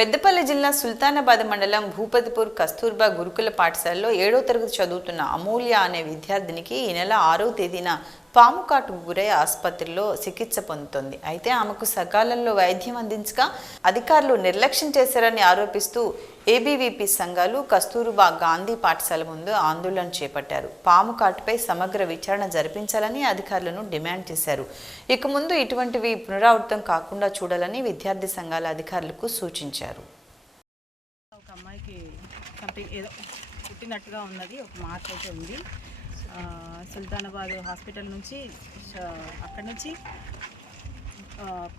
పెద్దపల్లి జిల్లా సుల్తానాబాద్ మండలం భూపతిపూర్ కస్తూర్బా గురుకుల పాఠశాలలో ఏడో తరగతి చదువుతున్న అమూల్య అనే విద్యార్థినికి ఈ నెల ఆరో తేదీన పాము కాటుకు గురై ఆసుపత్రిలో చికిత్స పొందుతోంది. అయితే ఆమెకు సకాలంలో వైద్యం అందించగా అధికారులు నిర్లక్ష్యం చేశారని ఆరోపిస్తూ ఏబీవీపీ సంఘాలు కస్తూర్బా గాంధీ పాఠశాల ముందు ఆందోళన చేపట్టారు. పాము కాటుపై సమగ్ర విచారణ జరిపించాలని అధికారులను డిమాండ్ చేశారు. ఇక ముందు ఇటువంటివి పునరావృతం కాకుండా చూడాలని విద్యార్థి సంఘాల అధికారులకు సూచించారు. ఒక అమ్మాయికి సంథింగ్ ఏదో పుట్టినట్టుగా ఉన్నది. ఒక మార్క్ అయితే ఉంది. సుల్తానాబాద్ హాస్పిటల్ నుంచి అక్కడి నుంచి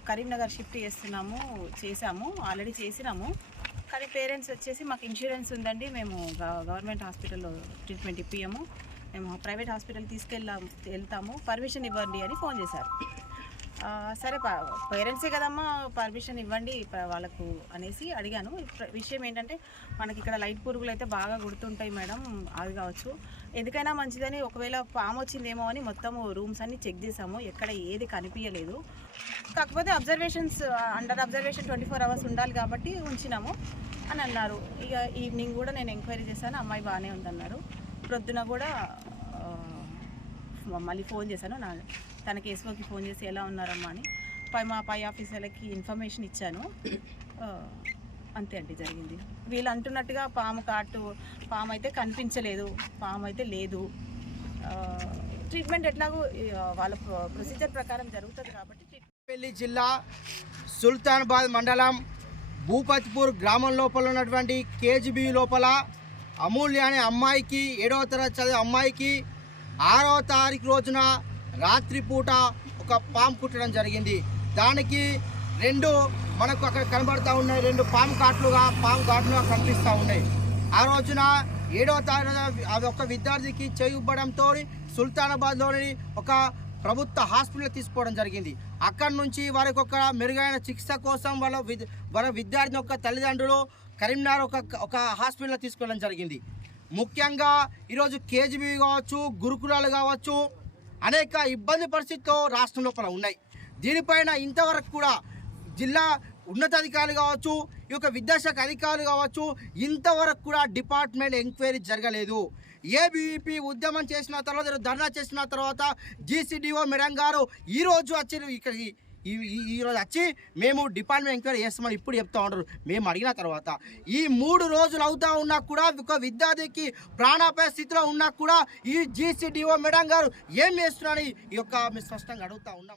కరీంనగర్ షిఫ్ట్ చేస్తున్నాము చేసాము ఆల్రెడీ చేసినాము. కానీ పేరెంట్స్ వచ్చేసి మాకు ఇన్సూరెన్స్ ఉందండి మేము గవర్నమెంట్ హాస్పిటల్లో ట్రీట్మెంట్ ఇప్పియము మేము ప్రైవేట్ హాస్పిటల్ తీసుకెళ్ళాము వెళ్తాము. పర్మిషన్ ఇవ్వండి అని ఫోన్ చేశారు. సరే పేరెంట్సే కదమ్మా పర్మిషన్ ఇవ్వండి వాళ్ళకు అనేసి అడిగాను. ఇప్పుడు విషయం ఏంటంటే మనకి ఇక్కడ లైట్ పురుగులు అయితే బాగా గుర్తుంటాయి మేడం అవి కావచ్చు. ఎందుకైనా మంచిదని ఒకవేళ పాము వచ్చిందేమో అని మొత్తం రూమ్స్ అన్ని చెక్ చేసాము. ఎక్కడ ఏది కనిపించలేదు కాకపోతే observations under observation twenty four hours ఉండాలి కాబట్టి ఉంచినాము అని అన్నారు. ఇక ఈవినింగ్ కూడా నేను ఎంక్వైరీ చేశాను అమ్మాయి బాగానే ఉందన్నారు. ప్రొద్దున కూడా మళ్ళీ ఫోన్ చేశాను. నా తనకి ఎస్ఓకి ఫోన్ చేసి ఎలా ఉన్నారమ్మా అని. పై మా పై ఆఫీసర్లకి ఇన్ఫర్మేషన్ ఇచ్చాను. అంతే అండి జరిగింది. వీళ్ళు అంటున్నట్టుగా పాము కాటు పాము అయితే కనిపించలేదు పాము అయితే లేదు. ట్రీట్మెంట్ ఎట్లాగో వాళ్ళ ప్రొ- ప్రొసీజర్ ప్రకారం జరుగుతుంది కాబట్టి ట్రీట్- పెళ్ళి జిల్లా సుల్తానాబాద్ మండలం భూపతిపూర్ గ్రామం లోపల ఉన్నటువంటి కేజీబీ లోపల అమూల్య అనే అమ్మాయికి ఏడవ తరగతి చదివే అమ్మాయికి ఆరవ తారీఖు రోజున రాత్రిపూట ఒక పాము కుట్టడం జరిగింది. దానికి రెండు మనకు అక్కడ కనబడుతూ ఉన్నాయి. రెండు పాము కాట్లుగా పాము ఘాట్లుగా కనిపిస్తూ ఉన్నాయి. ఆ రోజున ఏడవ తారీఖు అది ఒక విద్యార్థికి చేయుబ్బడంతో సుల్తానాబాద్లోని ఒక ప్రభుత్వ హాస్పిటల్ తీసుకోవడం జరిగింది. అక్కడి నుంచి వారికి ఒక మెరుగైన చికిత్స కోసం వాళ్ళ విద్య వాళ్ళ విద్యార్థి యొక్క తల్లిదండ్రులు కరీంనగర్ ఒక ఒక హాస్పిటల్ తీసుకోవడం జరిగింది. ముఖ్యంగా ఈరోజు కేజీబీ కావచ్చు గురుకులాలు కావచ్చు అనేక ఇబ్బంది పరిస్థితుల్లో రాష్ట్రం లోపల ఉన్నాయి. దీనిపైన ఇంతవరకు కూడా జిల్లా ఉన్నతాధికారులు కావచ్చు ఈ యొక్క విద్యాశాఖ అధికారులు కావచ్చు ఇంతవరకు కూడా డిపార్ట్మెంట్ ఎంక్వైరీ జరగలేదు. ఏబీవీపీ ఉద్యమం చేసిన తర్వాత ధర్నా చేసిన తర్వాత జీసీడీఓ మేడం గారు ఈరోజు వచ్చి ఇక్కడ ఈ- ఈ- ఈరోజు వచ్చి మేము డిపార్ట్మెంట్ ఎంక్వైరీ చేస్తామని ఇప్పుడు చెప్తా ఉంటారు మేము అడిగిన తర్వాత ఈ మూడు రోజులు అవుతా ఉన్నా కూడా ఒక విద్యార్థికి ప్రాణాపాయ స్థితిలో ఉన్నా కూడా ఈ జీసీడీఓ మేడం గారు ఏం చేస్తున్నారని ఈ యొక్క మేము స్పష్టంగా అడుగుతా ఉన్నాం.